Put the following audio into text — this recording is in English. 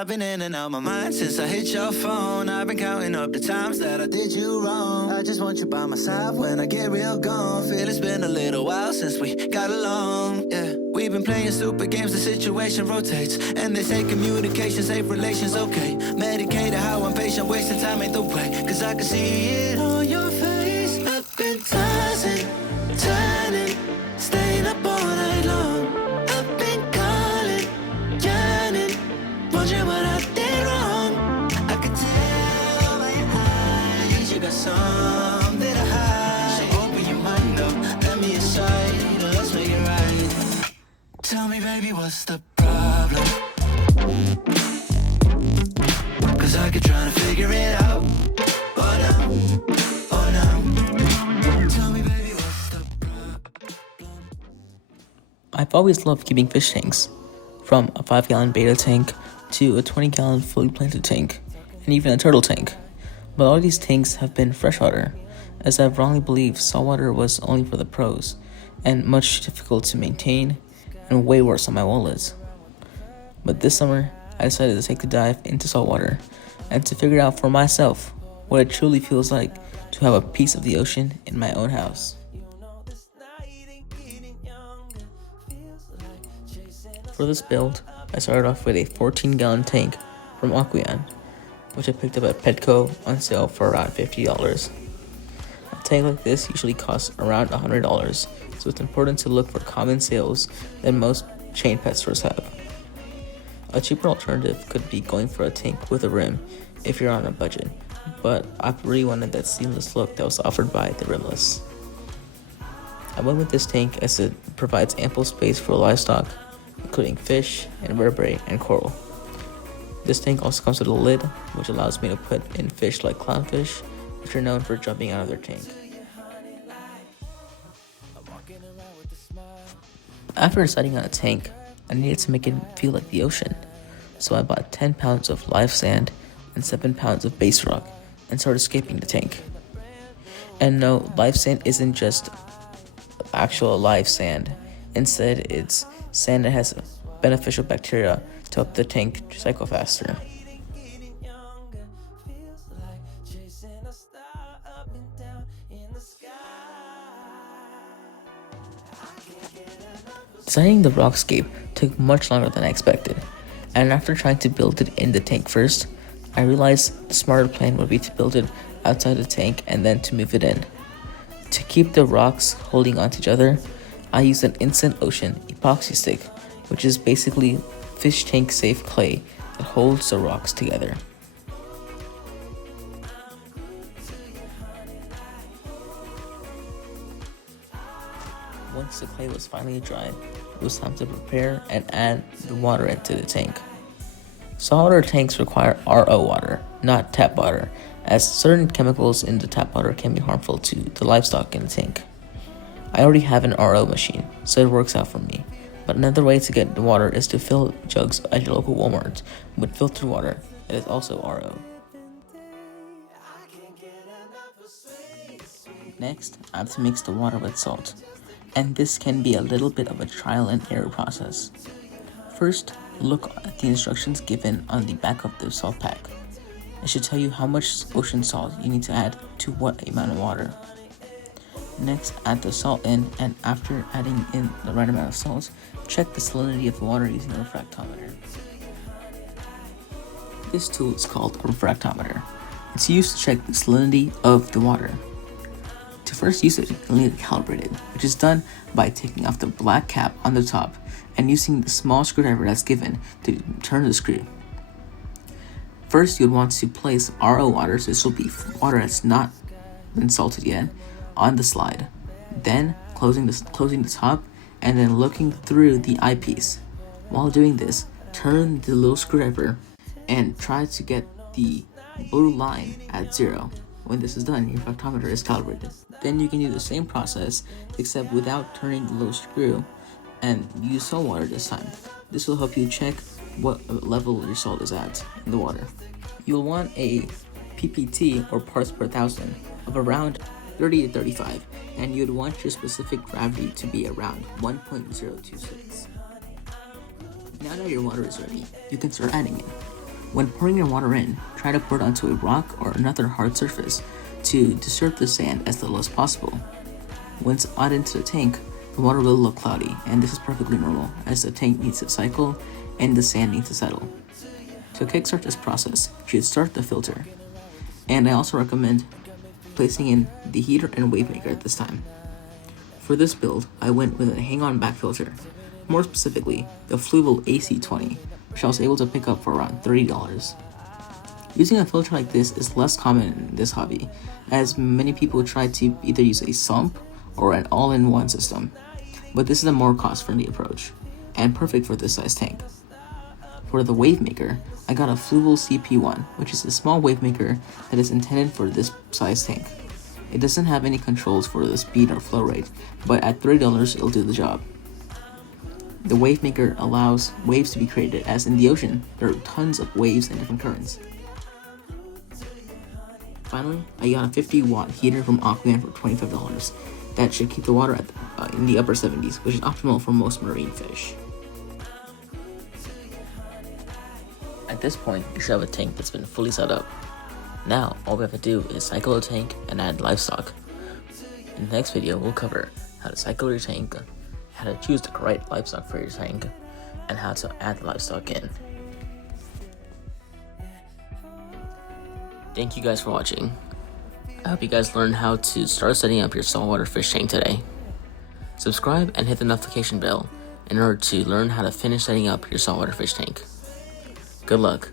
I've been in and out my mind since I hit your phone. I've been counting up the times that I did you wrong. I just want you by my side when I get real gone. Feel it's been a little while since we got along, yeah. We've been playing stupid games, the situation rotates. And they say communication, safe relations, okay. Medicated how I'm patient, wasting time ain't the way. Cause I can see it on your face. I've been tossing, turning, staying up all night long. I've been calling, yearning, wondering what I did wrong. I could tell by your eyes you got something to hide. So open your mind up, let me inside, let's make it right. Tell me, baby, what's the problem? Cause I could try to figure it out. Oh no, oh no. Tell me, baby, what's the problem? I've always loved keeping fish tanks, from a 5-gallon betta tank to a 20-gallon fully planted tank, and even a turtle tank. But all these tanks have been freshwater, as I've wrongly believed saltwater was only for the pros, and much difficult to maintain, and way worse on my wallet. But this summer, I decided to take the dive into saltwater, and to figure out for myself what it truly feels like to have a piece of the ocean in my own house. For this build, I started off with a 14-gallon tank from Aqueon, which I picked up at Petco on sale for around $50. A tank like this usually costs around $100, so it's important to look for common sales that most chain pet stores have. A cheaper alternative could be going for a tank with a rim if you're on a budget, but I really wanted that seamless look that was offered by the rimless. I went with this tank as it provides ample space for livestock, including fish, invertebrate, and coral. This tank also comes with a lid, which allows me to put in fish like clownfish, which are known for jumping out of their tank. After deciding on a tank, I needed to make it feel like the ocean, so I bought 10 pounds of live sand and 7 pounds of base rock and started scaping the tank. And no, live sand isn't just actual live sand. Instead, it's sand that has beneficial bacteria to help the tank cycle faster. Designing the rockscape took much longer than I expected, and after trying to build it in the tank first, I realized the smarter plan would be to build it outside the tank and then to move it in. To keep the rocks holding onto each other, I used an Instant Ocean epoxy stick, which is basically fish tank safe clay that holds the rocks together. Once the clay was finally dry, it was time to prepare and add the water into the tank. Saltwater tanks require RO water, not tap water, as certain chemicals in the tap water can be harmful to the livestock in the tank. I already have an RO machine, so it works out for me. But another way to get the water is to fill jugs at your local Walmart with filtered water that is also RO. Next, I have to mix the water with salt, and this can be a little bit of a trial and error process. First, look at the instructions given on the back of the salt pack. It should tell you how much ocean salt you need to add to what amount of water. Next, add the salt in, and after adding in the right amount of salt, check the salinity of the water using a refractometer. This tool is called a refractometer. It's used to check the salinity of the water. To first use it, you need to calibrate it, which is done by taking off the black cap on the top and using the small screwdriver that's given to turn the screw. First, you'd want to place RO water, so this will be water that's not been salted yet, on the slide. Then, closing the top, and then looking through the eyepiece. While doing this, turn the little screwdriver and try to get the blue line at 0. When this is done, your refractometer is calibrated. Then you can do the same process, except without turning the little screw, and use salt water this time. This will help you check what level your salt is at in the water. You'll want a PPT, or parts per thousand, of around 30 to 35, and you'd want your specific gravity to be around 1.026. Now that your water is ready, you can start adding it. When pouring your water in, try to pour it onto a rock or another hard surface to disturb the sand as little as possible. Once added into the tank, the water will look cloudy, and this is perfectly normal as the tank needs to cycle and the sand needs to settle. To kickstart this process, you should start the filter. And I also recommend placing in the heater and wave maker at this time. For this build, I went with a hang-on back filter, more specifically the Fluval AC20, which I was able to pick up for around $30. Using a filter like this is less common in this hobby, as many people try to either use a sump or an all-in-one system, but this is a more cost-friendly approach, and perfect for this size tank. For the wave maker, I got a Fluval CP1, which is a small wave maker that is intended for this size tank. It doesn't have any controls for the speed or flow rate, but at $30 it'll do the job. The wave maker allows waves to be created, as in the ocean, there are tons of waves and different currents. Finally, I got a 50-watt heater from Aqueon for $25. That should keep the water in the upper 70s, which is optimal for most marine fish. At this point, you should have a tank that's been fully set up. Now, all we have to do is cycle the tank and add livestock. In the next video, we'll cover how to cycle your tank, how to choose the right livestock for your tank, and how to add the livestock in. Thank you guys for watching. I hope you guys learned how to start setting up your saltwater fish tank today. Subscribe and hit the notification bell in order to learn how to finish setting up your saltwater fish tank. Good luck.